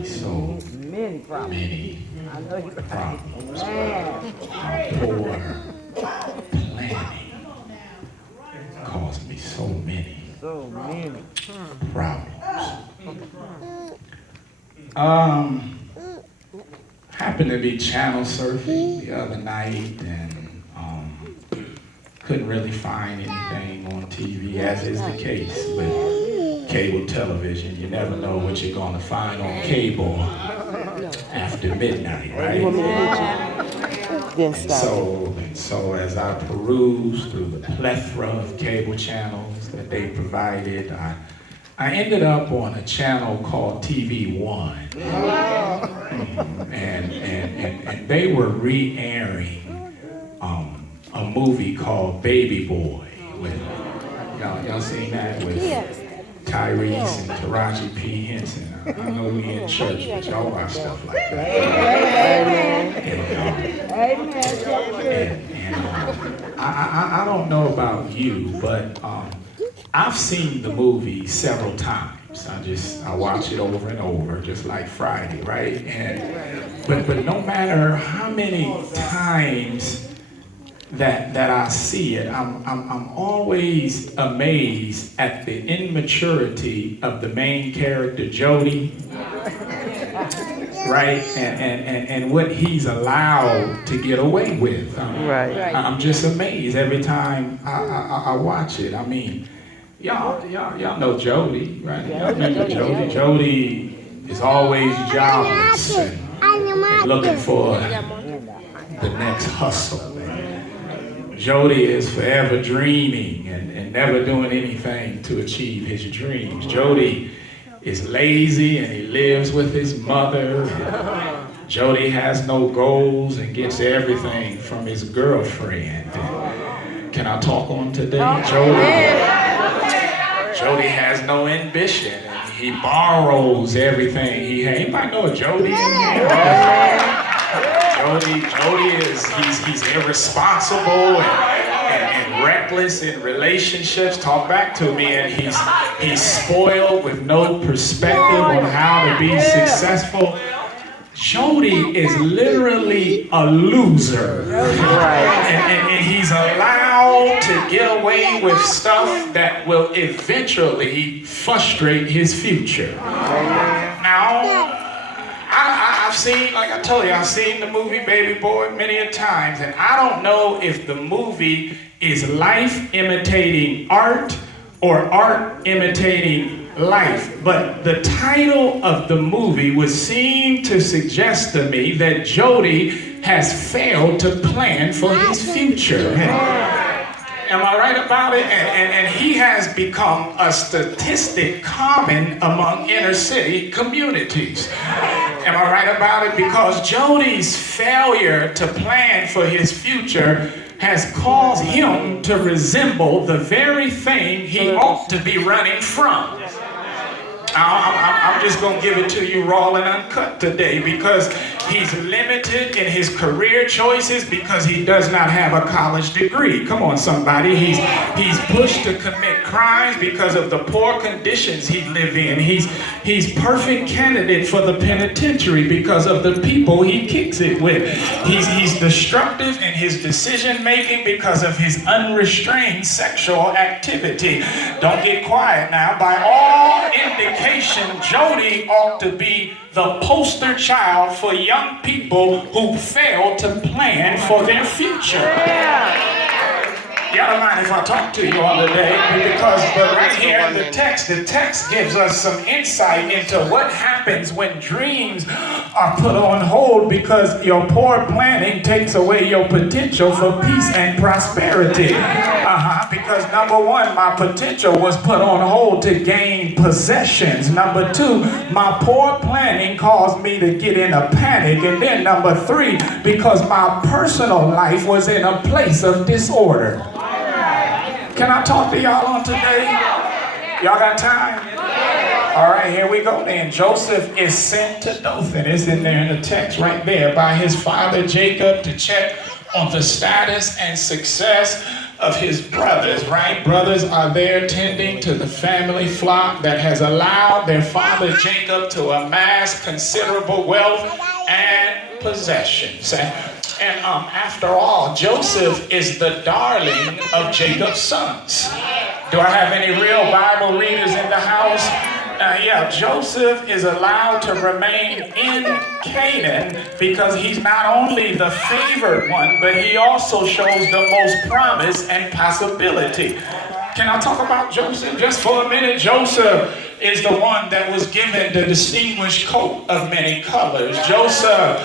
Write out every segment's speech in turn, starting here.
me so many problems. How poor planning caused me so many problems. Happened to be channel surfing the other night and couldn't really find anything on TV, as is the case with cable television. You never know what you're going to find on cable after midnight, right? And so as I perused through the plethora of cable channels that they provided, I ended up on a channel called TV One, and they were re-airing a movie called Baby Boy. With y'all seen that with Tyrese and Taraji P. Henson? I know we in church, but y'all watch stuff like that. And I don't know about you, but I've seen the movie several times. I watch it over and over, just like Friday, right? But no matter how many times that I see it, I'm always amazed at the immaturity of the main character, Jody, right? And what he's allowed to get away with. I'm just amazed every time I watch it. I mean, y'all know Jody, right? Y'all remember Jody. Jody is always jobless and looking for the next hustle. Jody is forever dreaming and never doing anything to achieve his dreams. Jody is lazy and he lives with his mother. Jody has no goals and gets everything from his girlfriend. Can I talk on today? Jody has no ambition and he borrows everything he has. Anybody know a Jody? Jody he's irresponsible and reckless in relationships. Talk back to me. And he's spoiled with no perspective on how to be successful. Jody is literally a loser. And he's allowed to get away with stuff that will eventually frustrate his future. Now, I've seen, like I told you, I've seen the movie Baby Boy many a times, and I don't know if the movie is life imitating art or art imitating life, but the title of the movie would seem to suggest to me that Jody has failed to plan for his future. Am I right about it? And he has become a statistic common among inner city communities. Am I right about it? Because Jody's failure to plan for his future has caused him to resemble the very thing he ought to be running from. I'm just going to give it to you raw and uncut today, because he's limited in his career choices because he does not have a college degree. Come on, somebody. He's pushed to commit crimes because of the poor conditions he lives in. He's perfect candidate for the penitentiary because of the people he kicks it with. He's destructive in his decision making because of his unrestrained sexual activity. Don't get quiet now. By all indications, Jody ought to be the poster child for young people who fail to plan for their future. Y'all don't mind if I talk to you all today, but right here in the text gives us some insight into what happens when dreams are put on hold because your poor planning takes away your potential for peace and prosperity. Because number one, my potential was put on hold to gain possessions. Number two, my poor planning caused me to get in a panic. And then number three, because my personal life was in a place of disorder. Can I talk to y'all on today? Y'all got time? All right, here we go then. Joseph is sent to Dothan. It's in there in the text right there by his father Jacob to check on the status and success of his brothers, right? Brothers are there tending to the family flock that has allowed their father Jacob to amass considerable wealth and possessions. And after all, Joseph is the darling of Jacob's sons. Do I have any real Bible readers in the house? Yeah, Joseph is allowed to remain in Canaan because he's not only the favored one, but he also shows the most promise and possibility. Can I talk about Joseph just for a minute? Joseph is the one that was given the distinguished coat of many colors. Joseph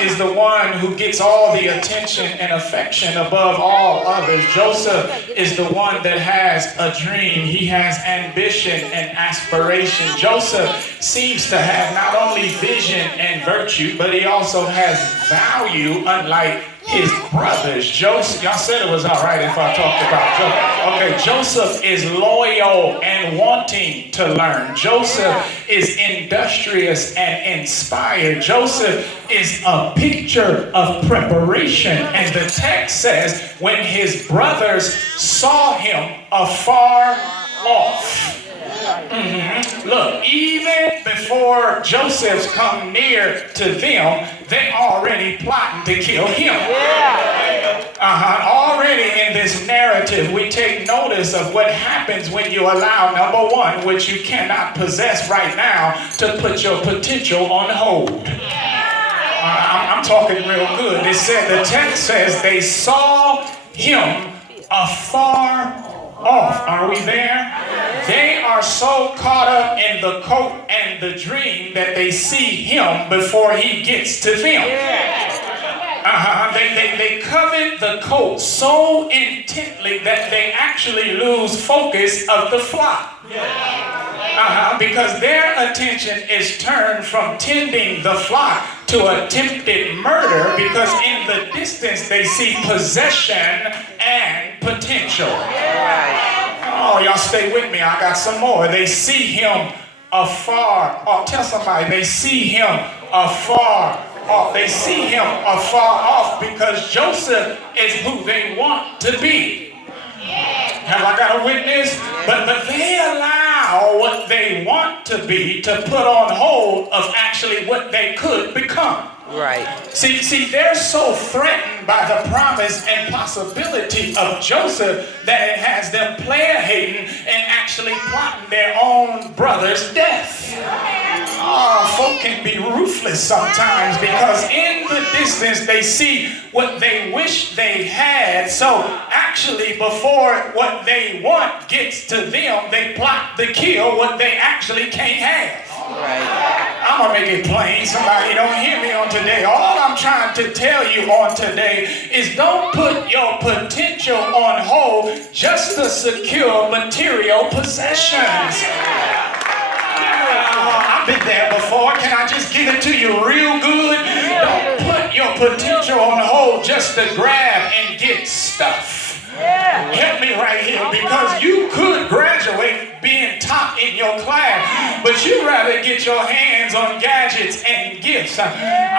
is the one who gets all the attention and affection above all others. Joseph is the one that has a dream. He has ambition and aspiration. Joseph seems to have not only vision and virtue, but he also has value, unlike his brothers. Joseph, y'all said it was all right if I talked about Joseph. Okay, Joseph is loyal and wanting to learn. Joseph is industrious and inspired. Joseph is a picture of preparation. And the text says, when his brothers saw him afar off. Look, even before Joseph's come near to them, they already plotting to kill him. Already in this narrative, we take notice of what happens when you allow, number one, which you cannot possess right now, to put your potential on hold. I'm talking real good. It said, the text says they saw him afar off. Are we there? They are so caught up in the coat and the dream that they see him before he gets to them. They covet the coat so intently that they actually lose focus of the flock. Because their attention is turned from tending the flock to attempted murder, because in the distance they see possession and potential. Oh, y'all stay with me. I got some more. They see him afar off. Tell somebody, they see him afar off. They see him afar off because Joseph is who they want to be. Have I got a witness? But they allow what they want to be to put on hold of actually what they could become. Right. See, they're so threatened by the promise and possibility of Joseph that it has them player hating and actually plotting their own brother's death. Oh, folk can be ruthless sometimes because in the distance they see what they wish they had. So actually before what they want gets to them, they plot to kill what they actually can't have. Right. I'm going to make it plain. Somebody don't hear me on today. All I'm trying to tell you on today is don't put your potential on hold just to secure material possessions. I've been there before. Can I just give it to you real good? Don't put your potential on hold just to grab and get stuff. Help me right here, because you could graduate being top in your class, but you'd rather get your hands on gadgets and gifts. I'm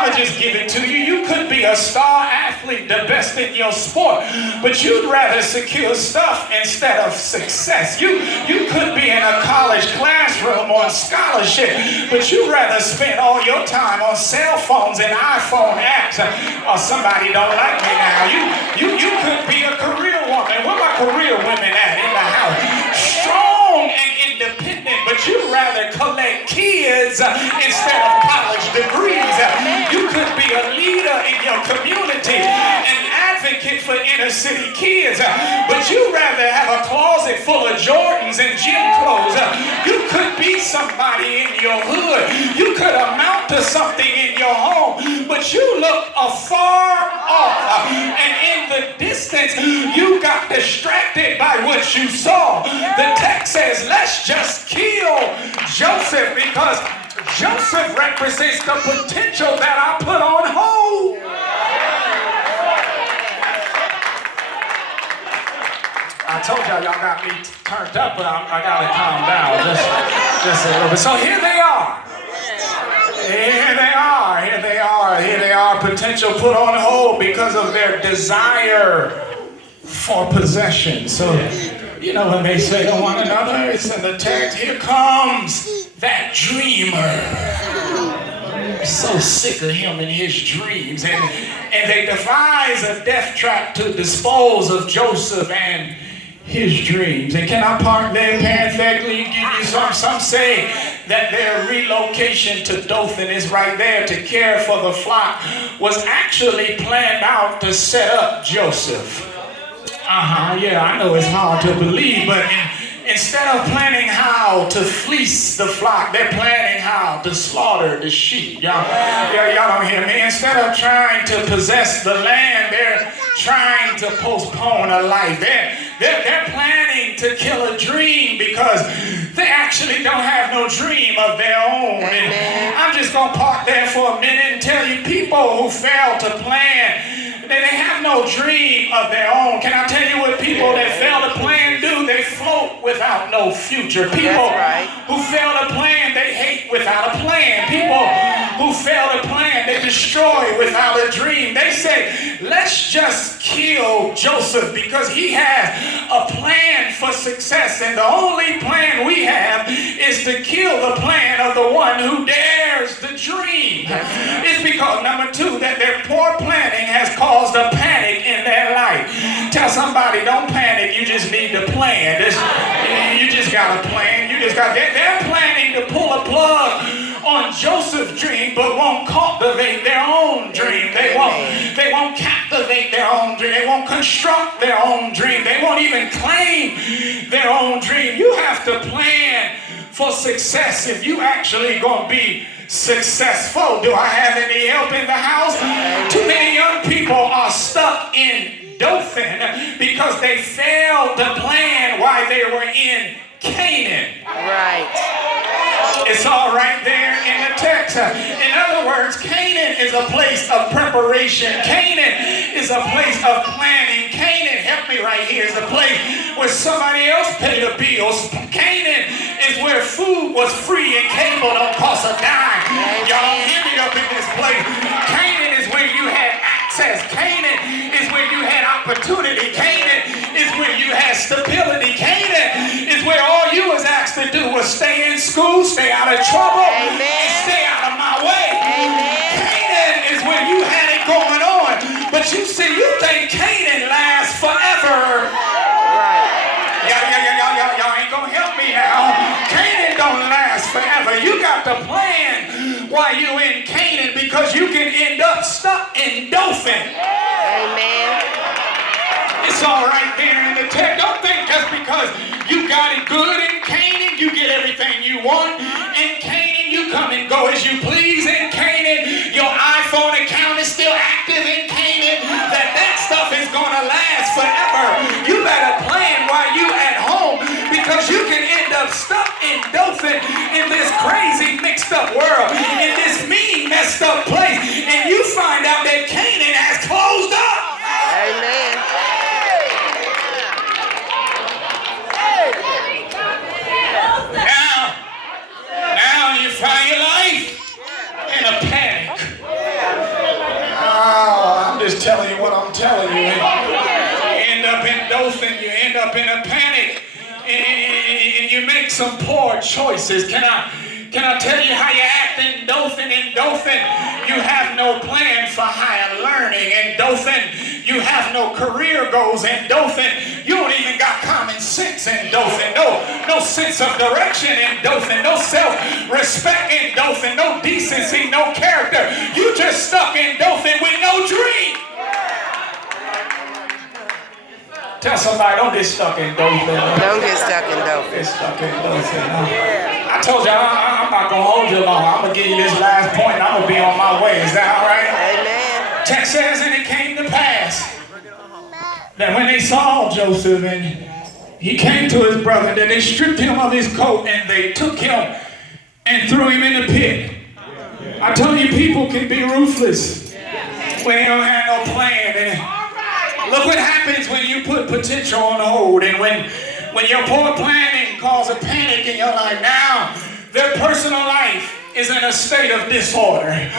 going to just give it to you. You could be a star athlete, the best in your sport, but you'd rather secure stuff instead of success. You could be in a college classroom on scholarship, but you'd rather spend all your time on cell phones and iPhone apps. Oh, somebody don't like me now. You could be a career woman. Where my career women at in the house? Strong and independent, but you'd rather collect kids instead of college degrees. You could be a leader in your community, an advocate for inner city kids, but you'd rather have a closet full of Jordans and gym clothes. You could be somebody in your hood. You could amount to something in your home, but you look afar off, and in the distance you got distracted by what you saw. The text says, let's just kill Joseph because Joseph represents the potential that I put on hold. I told y'all got me turned up, but I gotta calm down just a little bit. So here they are. Here they are. Potential put on hold because of their desire for possession. So, you know, when they say to one another, it's in the text, here comes that dreamer. So sick of him and his dreams. And they devise a death trap to dispose of Joseph and his dreams. And can I park there parenthetically and give you some say that their relocation to Dothan is right there to care for the flock was actually planned out to set up Joseph. Yeah, I know it's hard to believe, but instead of planning how to fleece the flock, they're planning how to slaughter the sheep. Y'all don't hear me? Instead of trying to possess the land, they're trying to postpone a life. They're planning to kill a dream because they actually don't have no dream of their own. And I'm just going to park there for a minute and tell you, people who fail to plan, they have no dream of their own. Can I tell you what people that fail to plan do? They float without no future. People who fail to plan, they hate without a plan. People who fail to plan, they destroy without a dream. They say, let's just kill Joseph because he has a plan for success. And the only plan we have is to kill the plan of the one who dares to dream. It's because, number two, that their poor planning has caused a panic in their life. Tell somebody, don't panic, you just need to plan. You just got to plan. They're planning to pull a plug on Joseph's dream, but won't cultivate their own dream. They won't captivate their own dream. They won't construct their own dream. They won't even claim their own dream. You have to plan for success if you actually going to be successful. Do I have any help in the house? Too many young people are stuck in Dothan because they failed to plan while they were in Canaan. Right. It's all right there in the text. In other words, Canaan is a place of preparation. Canaan is a place of planning. Canaan, help me right here, is a place where somebody else paid the bills. Canaan is where food was free and cable don't cost a dime. Y'all don't hear me up in this place. Canaan is where you had access. Canaan is where you had opportunity. Canaan is where you had stability. Canaan is where all you was asked to do was stay in school, stay out of trouble, and stay out of my way. Canaan is where you had it going on. But you see, you think Canaan lasts forever. Y'all ain't gonna help me now. Canaan don't last forever. You got to plan while you're in Canaan because you can end up stuck in Dothan. Amen. It's all right there in the text. Don't think just because you got it good in Canaan, you get everything you want. In Canaan, you come and go as you please. In Canaan, your iPhone account is still active in Canaan. That stuff is gonna last forever. You better plan while you at home because you can end up stuck in Dothan in this crazy mixed up world, in this mean messed up place, and you find out that Canaan has closed up. Amen. Now you find your life in a panic. Oh, I'm just telling you what I'm telling you. You end up in Dothan, you end up in a panic, and you make some poor choices. Can I tell you how you act in Dothan? In Dothan, you have no plan for higher learning. In Dothan, you have no career goals. In Dothan, you don't even got common sense in Dothan. No sense of direction in Dothan. No self-respect in Dothan. No decency, no character. You just stuck in Dothan with no dream. Tell somebody, don't get stuck in Dothan. Don't get stuck in Dothan. Get stuck in Dothan. I told you, I'm not going to hold you long. I'm going to give you this last point and I'm going to be on my way. Is that all right? Amen. Text says, and it came to pass that when they saw Joseph and he came to his brother, that they stripped him of his coat and they took him and threw him in the pit. I told you, people can be ruthless when they don't have no plan. And look what happens when you put potential on hold and when your poor planning causes a panic in your life. Now, their personal life is in a state of disorder.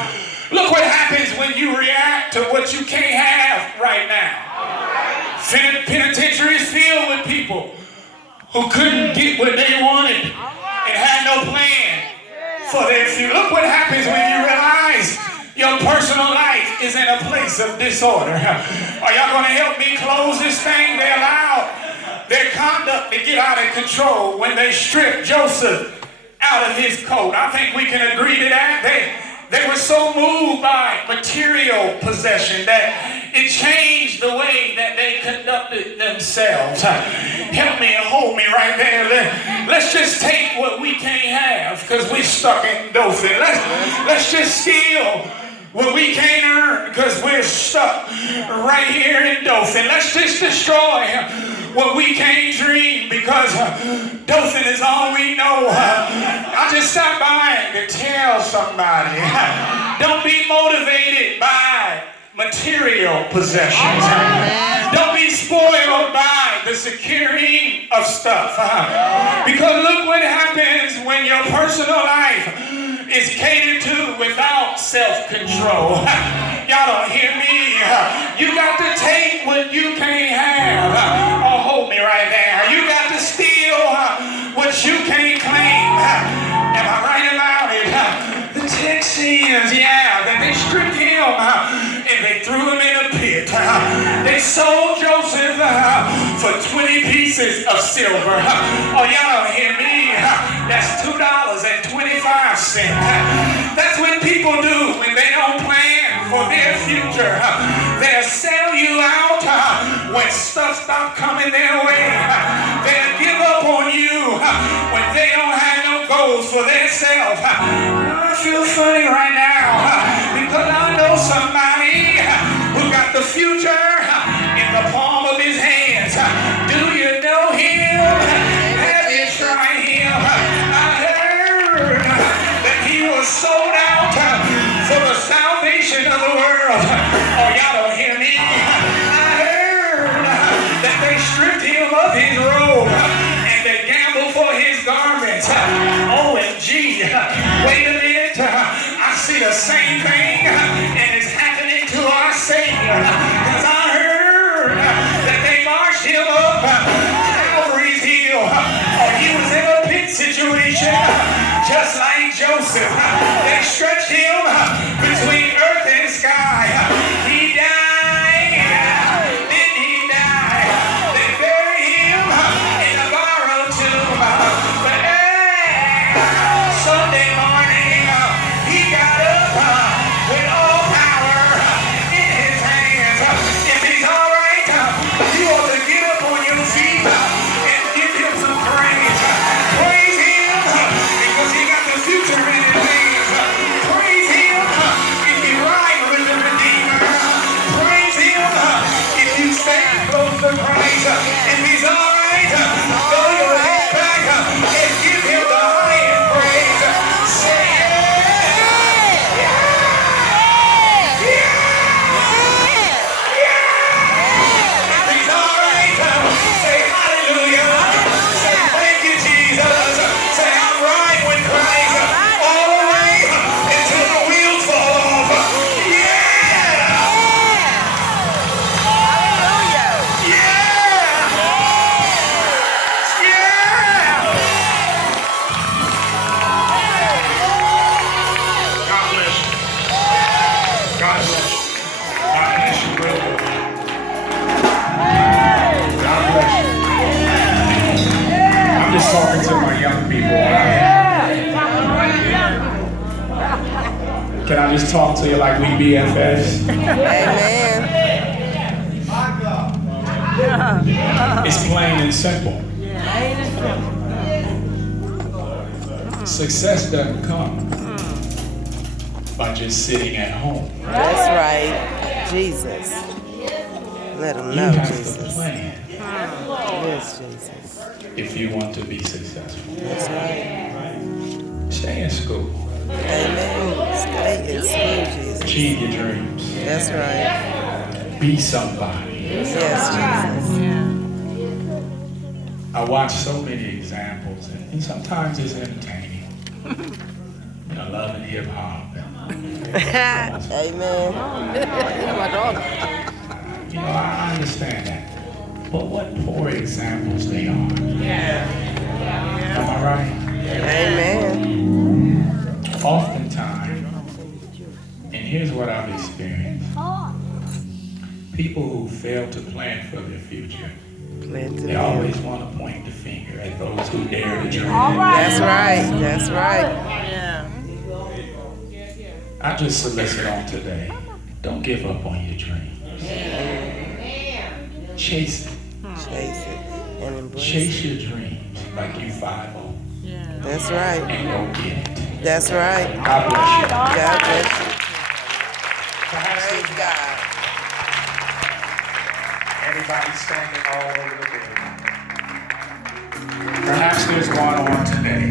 Look what happens when you react to what you can't have right now. Penitentiary is filled with people who couldn't get what they wanted and had no plan for their future. Look what happens when you realize your personal life is in a place of disorder. Are y'all going to help me close this thing? They allowed their conduct to get out of control when they stripped Joseph out of his coat. I think we can agree to that. They were so moved by material possession that it changed the way that they conducted themselves. Help me and hold me right there. Let's just take what we can't have because we're stuck in Dothan. Let's just steal what we can't earn because we're stuck right here in Dothan. Let's just destroy what we can't dream because Dothan is all we know. I just stopped by to tell somebody, don't be motivated by material possessions. Don't be spoiled by the securing of stuff. Because look what happens when your personal life is catered to without self-control. Y'all don't hear me. You got to take what you can't have. Oh, hold me right there. You got to steal what you can't claim. Am I right about it? The text says, that they stripped him and they threw him in a pit. They sold Joseph for 20 pieces of silver. Oh, y'all don't hear me. That's $2.25. That's what people do when they don't plan for their future. They'll sell you out when stuff stops coming their way. They'll give up on you when they don't have no goals for themselves. I feel funny right now because I know somebody who got the future in the palm of his hands. Do you know him? Have you tried him? I heard that he was sold out for the salvation of the world. Oh, y'all don't hear me? I heard that they stripped him of his robe and they gambled for his garments. OMG. Wait a minute. I see the same thing and it's happening to our Savior. Because I heard that they marched him up Calvary's hill. Oh, he was in a pit situation just like Joseph. They stretched him between earth and sky. He died. Didn't he die? They buried him in a borrowed tomb. But Sunday morning, he got up with all power in his hands. If he's all right, you ought to get up on your feet and give him some praise. Praise him because he got the future in his hands. Praise him if you ride with the Redeemer. Praise him if you stay close to Christ. If he's all right, throw your head back and give him the highest praise. Say if he's all right, say hallelujah. Say thank you, Jesus. Say I'm riding with Christ all the way until the wheels fall off. Yeah! God bless you. God bless you. God bless you, brother. God bless you. I'm just talking to my young people. Can I just talk to you like we BFFs? Amen. It's plain and simple. Success doesn't come by just sitting at home. That's right. Jesus. Let them You know, have to Jesus. plan Yes, Jesus. if you want to be successful. That's right. Stay in school. Amen. Stay in school, Jesus. Achieve your dreams. That's right. Be somebody. Yes, Jesus. I watch so many examples, and sometimes it's entertaining. Love and hip hop. Amen. I understand that. but what poor examples they are. Am I right? Amen. Oftentimes, and here's what I've experienced. People who fail to plan for their future, they always want to point the finger at those who dare to dream. That's right. That's right. I just solicit on today, don't give up on your dream. Chase it. Chase it and embrace Chase it. your dreams like you 5-0 That's right. and go get it. That's right. God bless you. God bless you. Perhaps Praise there's God. everybody standing all over the building. Perhaps there's one on today.